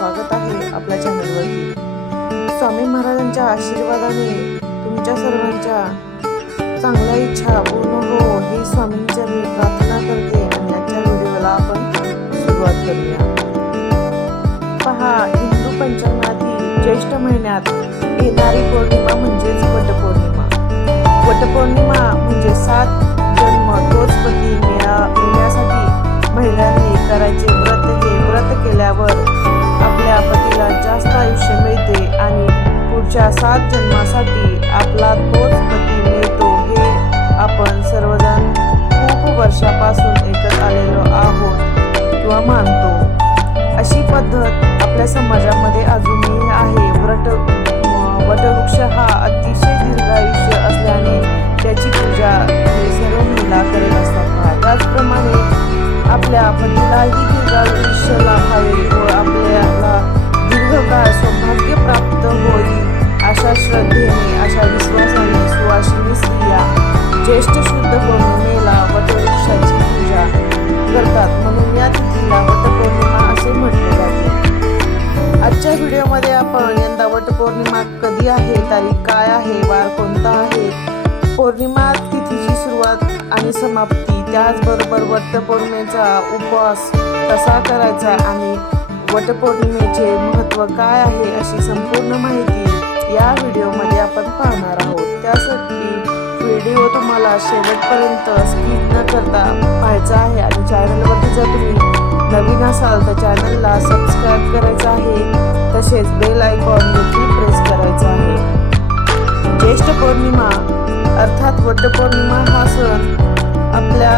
स्वागत आहे आपल्या चॅनलवरती. स्वामी महाराजांच्या आशीर्वादाने तुमच्या सर्वांच्या चांगल्या इच्छा पूर्ण हो ही स्वामींच्या मी प्रार्थना करते आणि आजच्या व्हिडिओला आपण सुरुवात करूया. पहा हिंदू पंचांगातील ज्येष्ठ महिन्यात येणारी पौर्णिमा म्हणजेच वटपौर्णिमा. वटपौर्णिमा म्हणजे सात जन्म तोच पती मिळा मिळण्यासाठी महिलांनी करायचे व्रत हे व्रत केल्यावर पुढच्या सात जन्मासाठी अशा अशा विश्वासाने सुवासिनी स्त्रिया ज्येष्ठ शुद्ध पौर्णिमेला वटवृक्षाची पूजा करतात. म्हणून या तिथीला वटपौर्णिमा असे म्हटले जाते. आजच्या व्हिडिओमध्ये आपण यंदा वटपौर्णिमा कधी आहे तारीख काय आहे वार कोणता आहे पौर्णिमा तिथीची सुरुवात आणि समाप्ती त्याचबरोबर वटपौर्णिमेचा उपवास कसा करायचा आणि वटपौर्णिमेचे महत्त्व काय आहे अशी संपूर्ण माहिती या व्हिडिओमध्ये आपण पाहणार आहोत. त्यासाठी व्हिडिओ तुम्हाला शेवटपर्यंत स्किप न करता पाहायचा आहे. आणि चॅनलवरती जर तुम्ही नवीन असाल तर चॅनलला सबस्क्राईब करायचं आहे. तसेच बेल आयकॉन देखील प्रेस करायचा आहे. ज्येष्ठ पौर्णिमा अर्थात वटपौर्णिमा हा सण आपल्या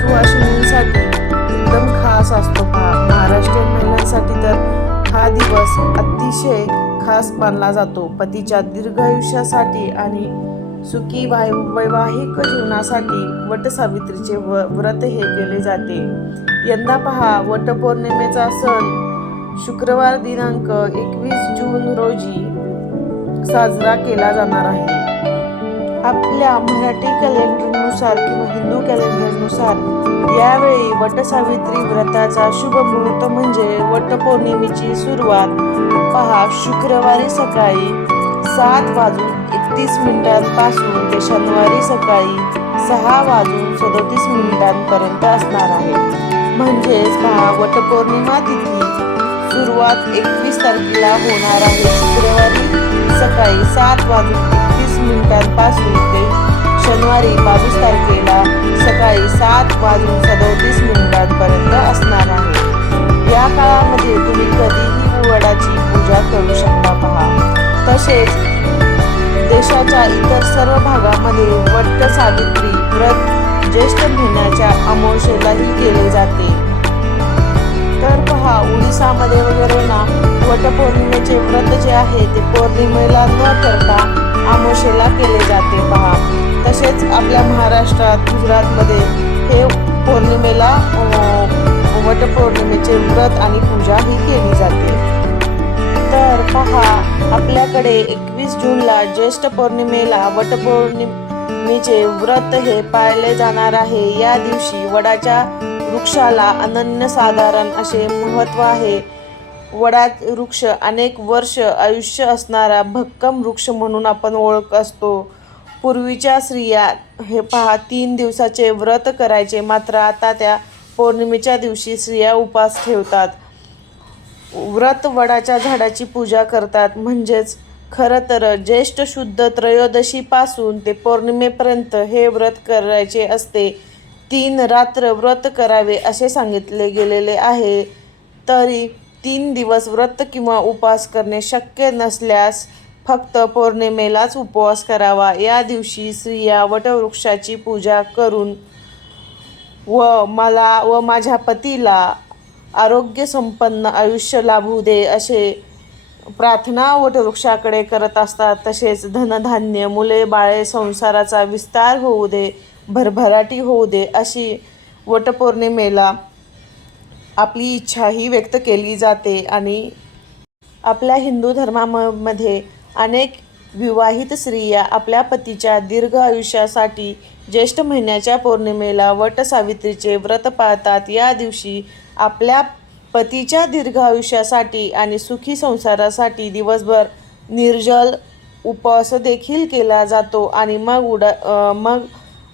सुवासिनींसाठी एकदम खास असतो. का महाराष्ट्रीयन महिलांसाठी तर हा दिवस अतिशय खास मानला जातो. पतीच्या दीर्घायुष्यासाठी आणि सुखी वाय वैवाहिक जीवनासाठी वटसावित्रीचे व व्रत हे केले जाते. यंदा पहा वटपौर्णिमेचा सण शुक्रवार दिनांक एकवीस जून रोजी साजरा केला जाणार आहे. आपल्या मराठी कॅलेंडरनुसार किंवा हिंदू कॅलेंडरनुसार यावेळी वटसावित्री व्रताचा शुभ मुहूर्त म्हणजे वटपौर्णिमेची सुरुवात. पहा शुक्रवारी सकाळी सात वाजून एकतीस मिनिटांपासून ते शनिवारी सकाळी सहा वाजून सदोतीस मिनिटांपर्यंत असणार आहे. म्हणजेच पहा वटपौर्णिमा तिथी सुरुवात एकवीस तारखेला होणार आहे. शुक्रवारी सकाळी सात वाजून मिनिटांपासून ते शनिवारी बावीस तारखेला सकाळी सात वाजून सदोतीस मिनिटांपर्यंत असणार आहे. या काळामध्ये तुम्ही कधीही वडाची पूजा करू शकता पहा. तसेच देशाच्या इतर सर्व भागामध्ये वट सावित्री व्रत ज्येष्ठ महिन्याच्या अमावशेलाही केले जाते. तर पहा उडीसामध्ये वगैरे ना वटपौर्णिमेचे व्रत जे आहे ते पौर्णिमेला न करता आमोशेला केले जाते पहा. तसेच आपल्या महाराष्ट्रात गुजरातमध्ये हे पौर्णिमेला वटपौर्णिमेचे व्रत आणि पूजा ही केली जाते. तर पहा आपल्याकडे एकवीस जूनला ज्येष्ठ पौर्णिमेला वटपौर्णिमेचे व्रत हे पाळले जाणार आहे. या दिवशी वडाच्या वृक्षाला अनन्यसाधारण असे महत्त्व आहे. वडात वृक्ष अनेक वर्ष आयुष्य असणारा भक्कम वृक्ष म्हणून आपण ओळख असतो. पूर्वीच्या स्त्रिया हे पहा तीन दिवसाचे व्रत करायचे मात्र आता त्या पौर्णिमेच्या दिवशी स्त्रिया उपास ठेवतात. व्रत वडाच्या झाडाची पूजा करतात. म्हणजेच खरं तर ज्येष्ठ शुद्ध त्रयोदशीपासून ते पौर्णिमेपर्यंत हे व्रत करायचे असते. तीन रात्र व्रत करावे असे सांगितले गेलेले आहे. तरी तीन दिवस व्रत किंवा उपवास करणे शक्य नसल्यास फक्त पौर्णिमेलाच उपवास करावा. या दिवशी स्त्रिया वटवृक्षाची पूजा करून व मला व माझ्या पतीला आरोग्य संपन्न आयुष्य लाभू दे असे प्रार्थना वटवृक्षाकडे करत असतात. तसेच धनधान्य मुले बाळे संसाराचा विस्तार होऊ दे भरभराटी होऊ दे अशी वटपौर्णिमेला आपली इच्छाही व्यक्त केली जाते आणि आपल्या हिंदू धर्मामध्ये अनेक विवाहित स्त्रिया आपल्या पतीच्या दीर्घ आयुष्यासाठी ज्येष्ठ महिन्याच्या पौर्णिमेला वटसावित्रीचे व्रत पाळतात. या दिवशी आपल्या पतीच्या दीर्घ आयुष्यासाठी आणि सुखी संसारासाठी दिवसभर निर्जल उपवास देखील केला जातो आणि मग उडा मग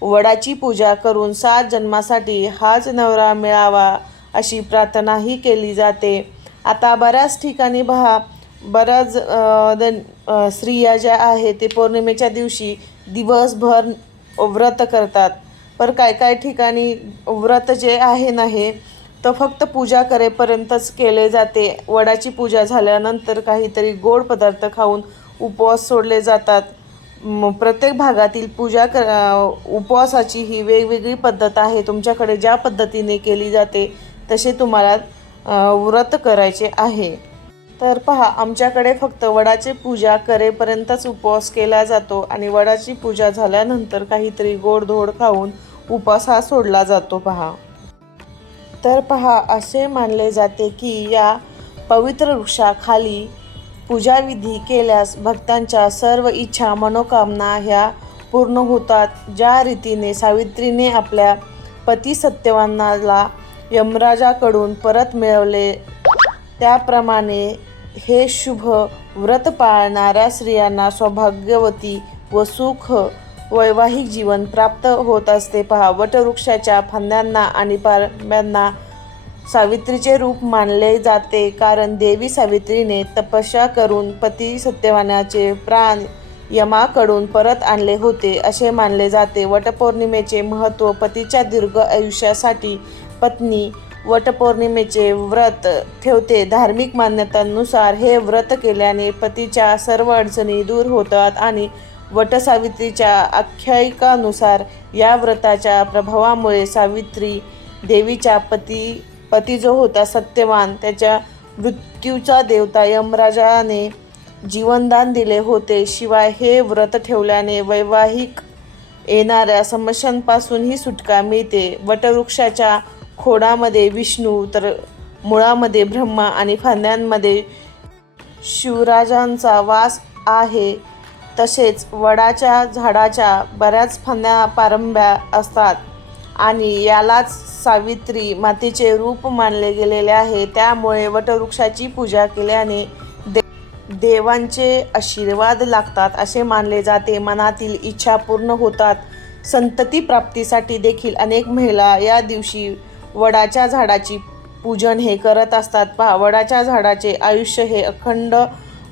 वडाची पूजा करून सात जन्मासाठी हाच नवरा मिळावा. अशी प्रार्थनाही केली जाते. आता बऱ्याच ठिकाणी पहा बऱ्याच स्त्रिया ज्या आहेत ते पौर्णिमेच्या दिवशी दिवसभर व्रत करतात. पर काय काय ठिकाणी व्रत जे आहे ना हे तर फक्त पूजा करेपर्यंतच केले जाते. वडाची पूजा झाल्यानंतर काहीतरी गोड पदार्थ खाऊन उपवास सोडले जातात. प्रत्येक भागातील पूजा क उपवासाची ही वेगवेगळी पद्धत आहे. तुमच्याकडे ज्या पद्धतीने केली जाते तसे तुम्हाला व्रत करायचे आहे. तर पहा आमच्याकडे फक्त वडाची पूजा करेपर्यंतच उपवास केला जातो आणि वडाची पूजा झाल्यानंतर काहीतरी गोडधोड खाऊन उपवास हा सोडला जातो पहा. तर पहा असे मानले जाते की या पवित्र वृक्षाखाली पूजाविधी केल्यास भक्तांच्या सर्व इच्छा मनोकामना ह्या पूर्ण होतात. ज्या रीतीने सावित्रीने आपल्या पती सत्यवानाला यमराजाकडून परत मिळवले. त्याप्रमाणे हे शुभ व्रत पाळणाऱ्या स्त्रियांना सौभाग्यवती व सुख वैवाहिक जीवन प्राप्त होत असते. पहा वटवृक्षाच्या फांद्यांना आणि पारंब्यांना सावित्रीचे रूप मानले जाते कारण देवी सावित्रीने तपस्या करून पती सत्यवानाचे प्राण यमाकडून परत आणले होते. असे मानले जाते. वटपौर्णिमेचे महत्त्व पतीच्या दीर्घ आयुष्यासाठी पत्नी वटपौर्णिमेचे व्रत ठेवते. धार्मिक मान्यतांनुसार हे व्रत केल्याने पतीच्या सर्व अडचणी दूर होतात आणि वटसावित्रीच्या आख्यायिकानुसार या व्रताच्या प्रभावामुळे सावित्री देवीच्या पती पती जो होता सत्यवान त्याच्या मृत्यूचा देवता यमराजाने जीवनदान दिले होते. शिवाय हे व्रत ठेवल्याने वैवाहिक येणाऱ्या समस्यांपासूनही सुटका मिळते. वटवृक्षाच्या खोडामध्ये विष्णू तर मुळामध्ये ब्रह्मा आणि फांद्यांमध्ये शिवराजांचा वास आहे. तसेच वडाच्या झाडाच्या बऱ्याच फांद्या पारंब्या असतात आणि यालाच सावित्री मातेचे रूप मानले गेलेले आहे. त्यामुळे वटवृक्षाची पूजा केल्याने दे देवांचे आशीर्वाद लागतात असे मानले जाते. मनातील इच्छा पूर्ण होतात. संतती प्राप्तीसाठी देखील अनेक महिला या दिवशी वडाच्या झाडाची पूजन हे करत असतात. पहा वडाच्या झाडाचे आयुष्य हे अखंड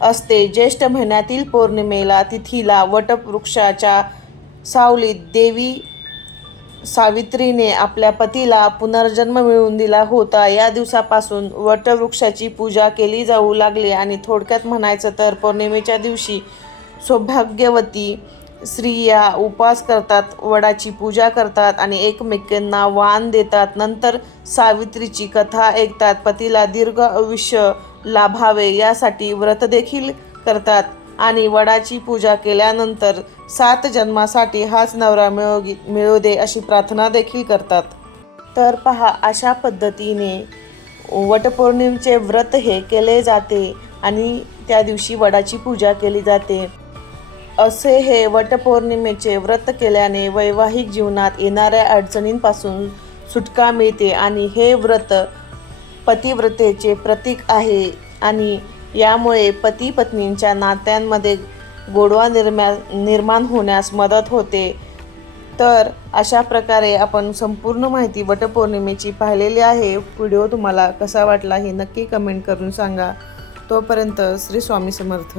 असते. ज्येष्ठ महिन्यातील पौर्णिमेला तिथीला वटवृक्षाच्या सावलीत देवी सावित्रीने आपल्या पतीला पुनर्जन्म मिळवून दिला होता. या दिवसापासून वटवृक्षाची पूजा केली जाऊ लागली आणि थोडक्यात म्हणायचं तर पौर्णिमेच्या दिवशी सौभाग्यवती स्त्रिया उपास करतात वडाची पूजा करतात आणि एकमेकांना वाण देतात. नंतर सावित्रीची कथा ऐकतात. पतीला दीर्घ आयुष्य लाभावे यासाठी व्रत देखील करतात. आणि वडाची पूजा केल्यानंतर सात जन्मासाठी हाच नवरा मिळो मिळू दे अशी प्रार्थना देखील करतात. तर पहा अशा पद्धतीने वटपौर्णिमेचे व्रत हे केले जाते आणि त्या दिवशी वडाची पूजा केली जाते. असे हे वटपौर्णिमेचे व्रत केल्याने वैवाहिक जीवनात येणाऱ्या अडचणींपासून सुटका मिळते आणि हे व्रत पतिव्रतेचे प्रतीक आहे आणि यामुळे पती पत्नींच्या नात्यांमध्ये गोडवा निर्मा निर्माण होण्यास मदत होते. तर अशा प्रकारे आपण संपूर्ण माहिती वटपौर्णिमेची पाहिलेली आहे. व्हिडिओ तुम्हाला कसा वाटला हे नक्की कमेंट करून सांगा. तोपर्यंत श्री स्वामी समर्थ.